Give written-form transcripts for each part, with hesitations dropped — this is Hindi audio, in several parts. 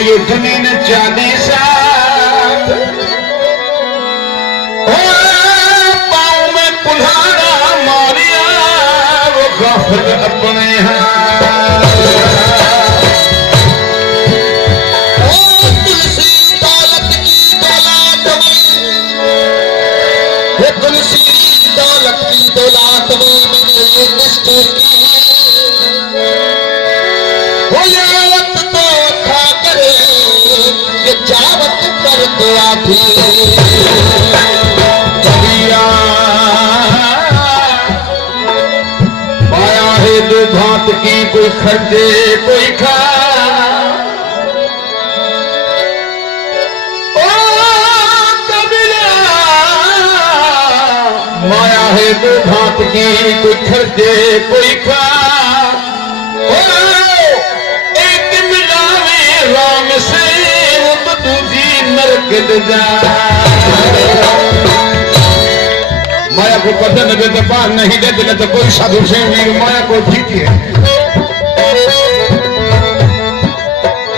ये जमीन 40 पाँव में कुल्हाड़ा मारिया वो गाफिल अपने तुलसी दौलत की दौलत में मैंने ये निश्चय की हो यावत तो खा करे ये जावत कर दिया थी कबिया माया है दो भात की कोई खर्चे कोई खा माया है दो भात की कोई खर्चे कोई खा एक मिलावे राम से वो तो दूजी नरक जा माया को पता न देते पार नहीं देते न तो कोई साधु से माया को जीती है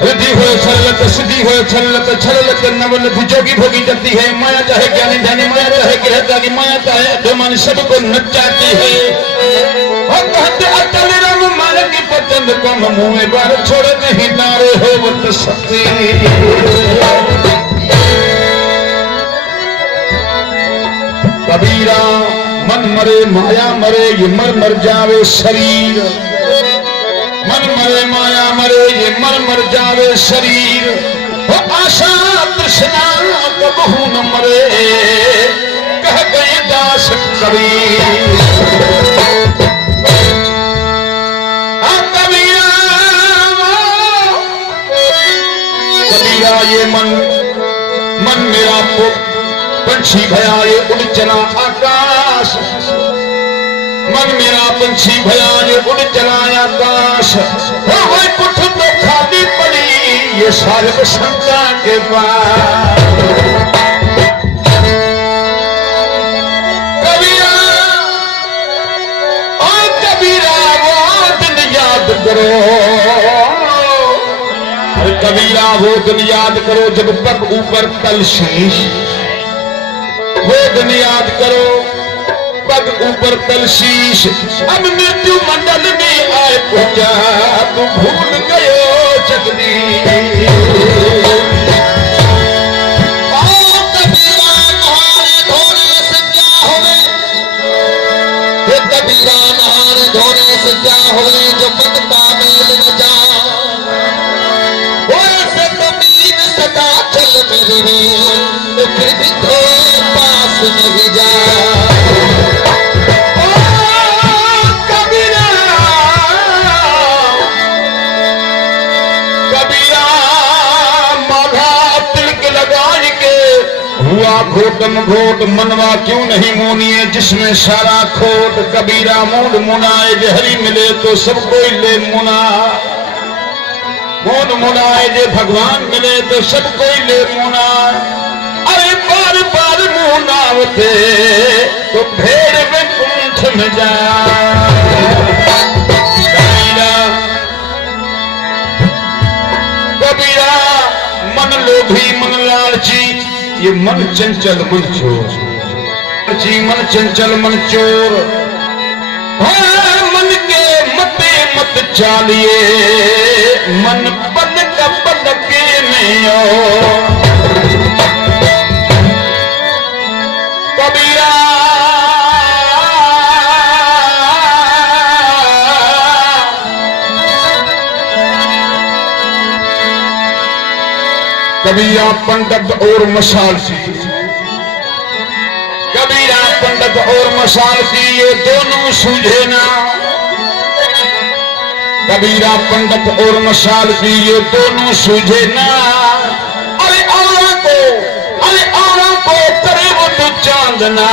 रिद्धि हो सरलत सिद्धि हो छलत छलत नवलत जोगी भोगी जाती है माया चाहे ज्ञानी ध्यानी माया चाहे गिरहदारी माया चाहे अभिमानी सबको नचाती है और कहते अटल राम माया की पतंग को मुंह में बार छोड़ नहीं नारे हो वो तो सत्य कबीरा मन मरे माया मरे ये मर मर जावे शरीर मन मरे माया मरे ये मर मर जावे शरीर वो आशा तृष्णा कबहू न मरे कह गए दास कबीर कबीरा ये मन मन मेरा पंछी भया ये उड़ चला आकाश मन मेरा पंछी भया ये उड़ चला आकाश कुछ तो खाली पड़ी ये सर्व शंका के पास कबीरा ओ कबीरा वो दिन याद करो कबीरा वो दिन याद करो जब पग ऊपर तल शीश वो दिन याद करो पग ऊपर तल शीश अब मृत्यु मंडल में आए पहुंचा तू भूल गयो जगदीश कबीरा नहाने धोने से क्या होवे कबीरा नहाने धोने से क्या होवे जो बदता मेल न जा ऐसे जमीन सदा चल मेरी तो फिर भी तो पास नहीं जा हुआ घोटम घोट मनवा क्यों नहीं मोनिए जिसमें सारा खोट कबीरा मूड मुनाए जे हरी मिले तो सब कोई ले मुना मूड मुनाए जे भगवान मिले तो सब कोई ले मुना अरे बार बार मुनावते तो भेड़ में कुंठ में जा कबीरा मन लोभी मन लालची ये मन चंचल मन चोर जी मन चंचल मन चोर मन के मते मत चालिए मन पल का पल के में कबीरा कबीरा पंडित और मशाल सी कबीरा पंडित और मशाल सी ये दोनों सूझे ना कबीरा पंडित और मशाल सी ये दोनों सूझे ना अरे औरों को करे वो तो चांदना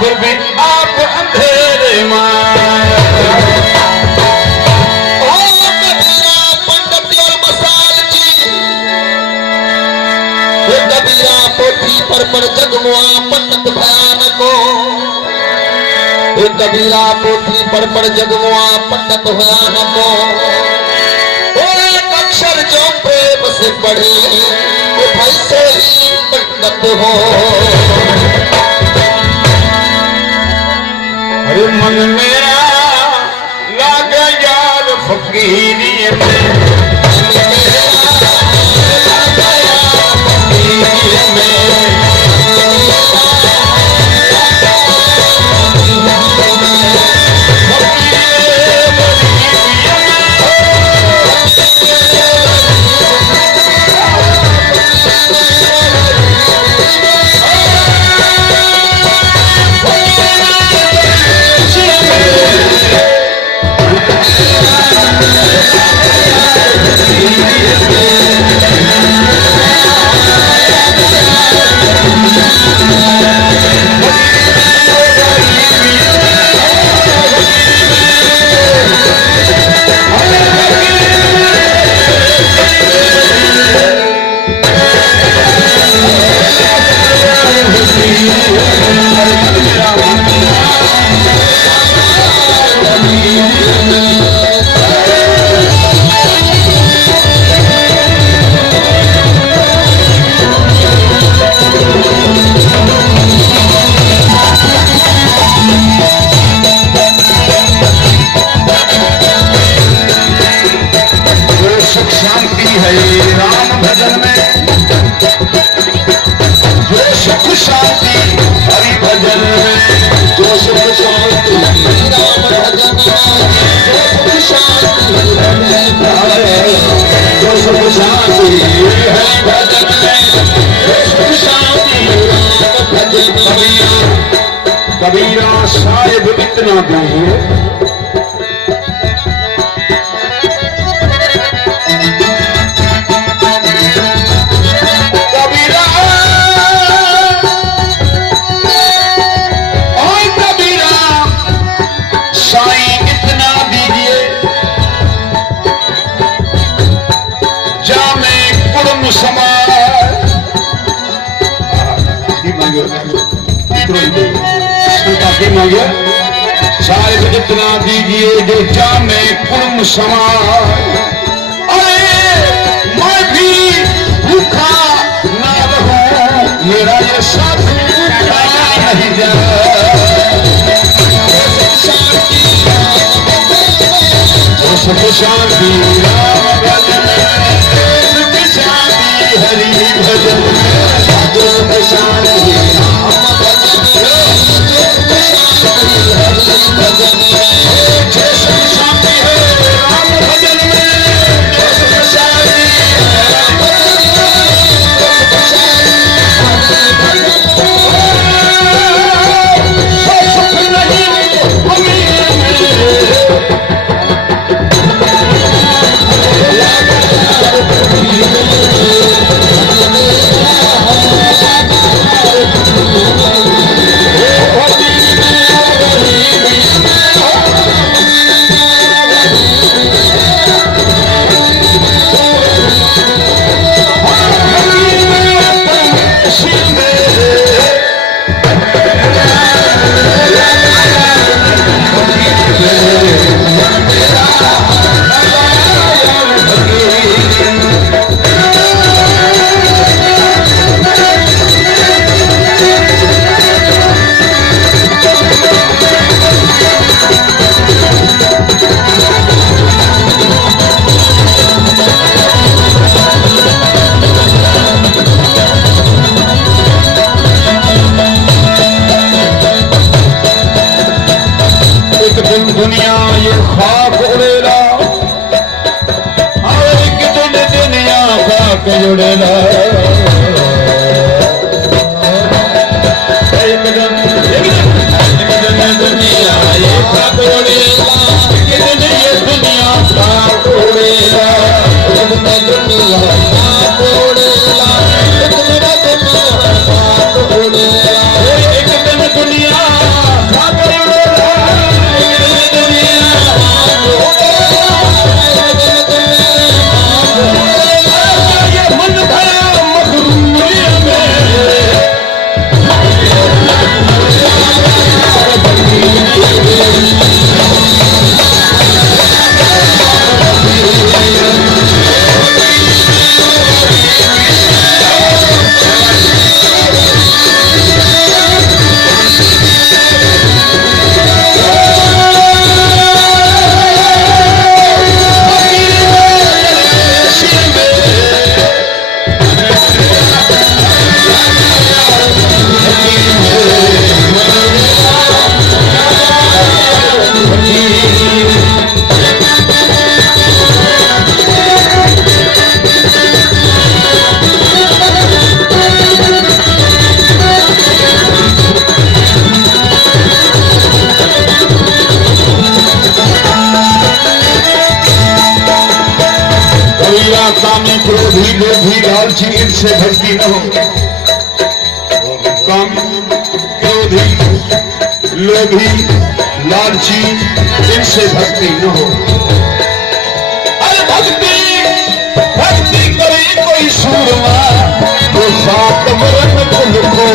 फिर भी आप अंधेरे में कबीरा पोथी पर जगमुआ पंडित भयानको कबीरा पोथी पर जगमुआ पंडित भयानको एक अक्षर जो प्रेम से पढ़े वो भाई से ही पंडित हो। अरे मन मेरा लागे यार फकीरी में, कबीरा साहिब इतना दीजिए। कबीरा ओए कबीरा साईं इतना दीजिए, जामे कुर्म समार मांगे साहिब इतना दीजिए जो जामे कुर्म समार। अरे मैं भी भूखा ना रहूं, मेरा ये साधु नहीं जाए। सुख शांति राम भजन, सुख शांति हरि भजन, सुख शांति राम भजन, शांति है राम भजन में, शांति सुख नहीं दुनिया ये खाक उड़ेला, हर एक दिन दुनिया खाक उड़ेला। एक दिन दुनिया ये खाक उड़ेला, एक दिन ये दुनिया खाक उड़ेला, एक दिन दुनिया खाक उड़ेला, एक दिन दुनिया खाक उड़ेला, एक दिन दुनिया खाक उड़ेला। मन भरा लोभी लालची इनसे भक्ति न हो। काम क्रोधी लोभी लालची इनसे भक्ति न हो। अरे भक्ति भक्ति करे कोई सूरमा तो सात मरण को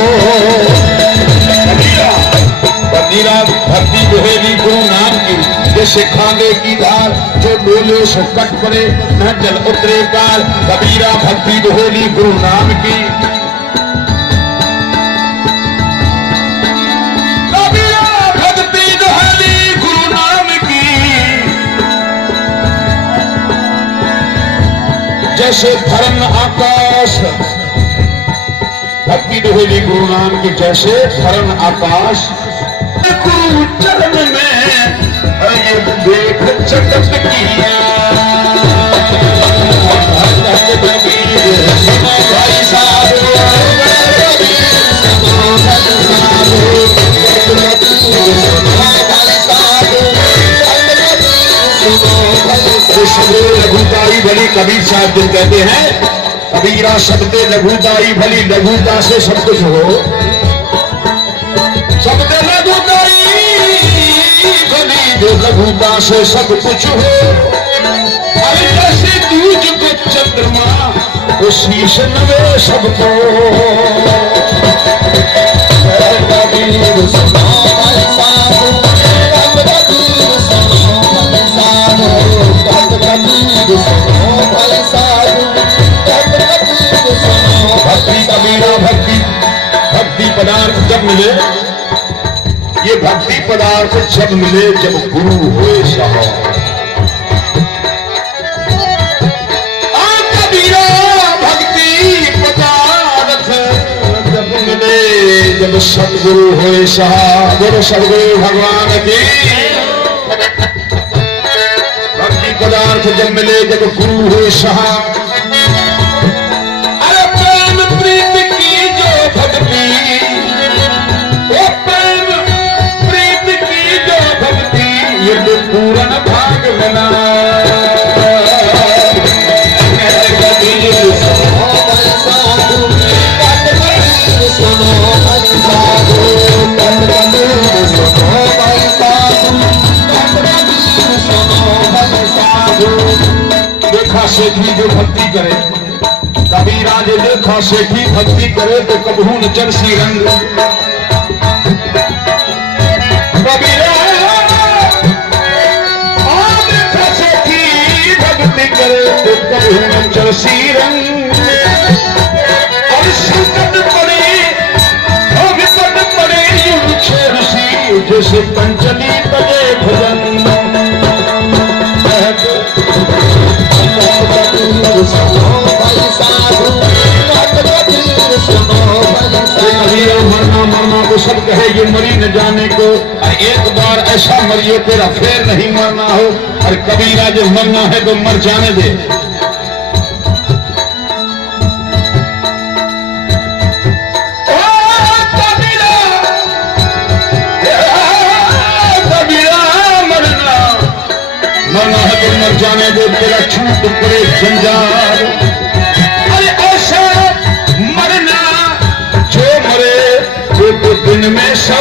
कबीरा भक्ति दोहेली गुरु नाम की जैसे खांगे की धार जो डोले सो कट पड़े न जल उतरे पार। कबीरा भक्ति दोहेली गुरु नाम की। कबीरा भक्ति दोहेली गुरु नाम की। जैसे धर्म आकाश भक्ति दोहेली गुरु नाम की। जैसे धर्म आकाश गुरु चरण में ये देख जगत किया। भाई साहब लघुताई भली कबीर साहब जो कहते हैं कबीरा सबके लघुताई भली लघुता से सब कुछ हो। सबके लघुताई भली जो लघुता से सब कुछ हो। अरे जैसे दूज को चंद्रमा वो शीश नवे सबको। भक्ति कबीरा भक्ति भक्ति पदार्थ जब मिले ये भक्ति पदार्थ जब मिले जब गुरु होए साहब। कबीरा भक्ति पदार्थ जब मिले जब सदगुरु होए साहब। बोलो सदगुरु भगवान की। भक्ति पदार्थ जब मिले जब गुरु होए साहब। अरे प्रेम प्रीत की जो भक्ति पूर्ण भाग बना। देखा सेठी जो भक्ति करे कबीरा जो देखा सेठी भक्ति करे तो कबहू न चरसी रंग। कबीरा करे तो कभी न चरसी रंग। और संकट पड़े और विपद पड़े यूं छेरसी जैसे पंचली बजे भजन। मरना मरना को सब कहे ये मरी न जाने को। एक बार ऐसा मरिए तेरा फिर नहीं मरना हो। और कबीरा जो मरना है तो मर जाने दे। मरना है तो मर जाने दे तेरा छूट पड़े जंजाल। अरे ऐसा मरना जो मरे तो दिन में 100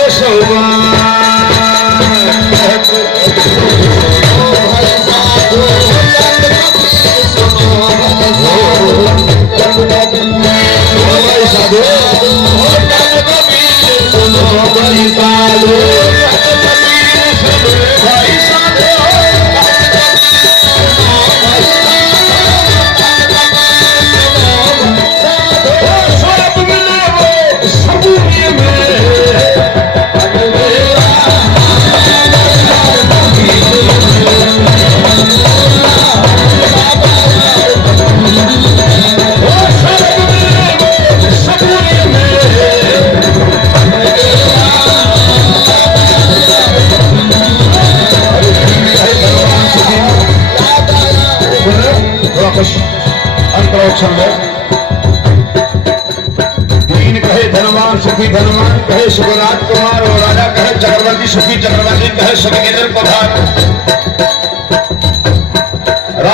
दीन कहे धनवान सुखी धनवान कहे सुखराज कुमार और राजा कहे चक्रवर्ती सुखी चक्रवर्ती कहे सुखी पधार।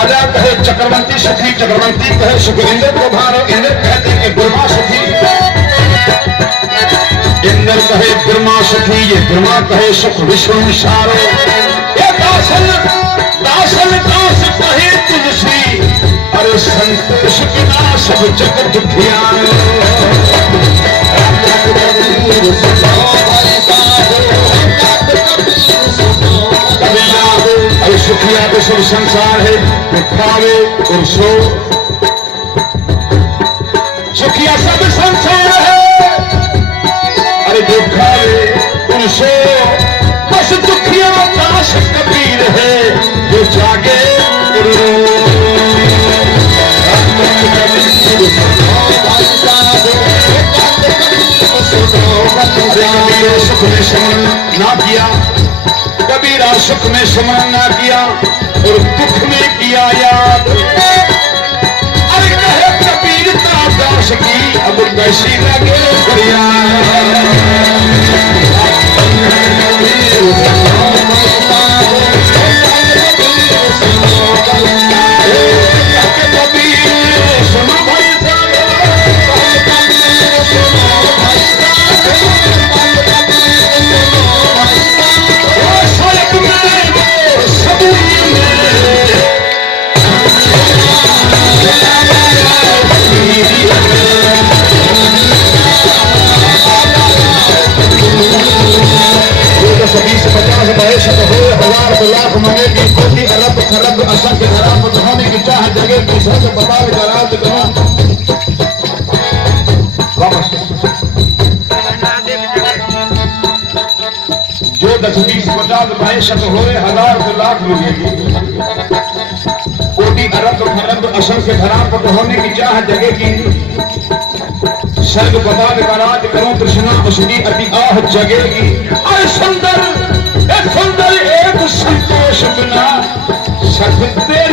राजा कहे चक्रवर्ती सखी, चक्रवर्ती कहे सुख इंद्र को भारो, इंद्र कहते कि गुरमा सखी, इंद्र कहे गुरमा सखी, ये गुरमा कहे सुख विष्णु सारो। ये दासन दासन दास कहे तुलसी, अरे संतोष बिना सब जग दुखिया। अरे सुखिया तो सब संसार है, खावे और सो, सुखिया सब संसार है, अरे जो खावे और सो, बस दुखिया दास कबीर है, जो जागे और रो। सुख में शमन ना किया, कबीरा सुख में शमन ना किया और दुख में किया याद। अरे कहे कबीर दास की अब कैसी लगे लाख मने की कोटि अरब खरब असंख्य धरापत होने की चाह जगह की सोच बताओ जरात करो। जो 10 20 50 62 होए हजार तो लाख मिलेगी, कोटि अरब खरब असंख्य धरापत होने की चाह जगह की सर्ग बता का राज करो, तृष्णा उसकी अति आह जगेगी। अरे सुंदर एक संतोष बिना सकते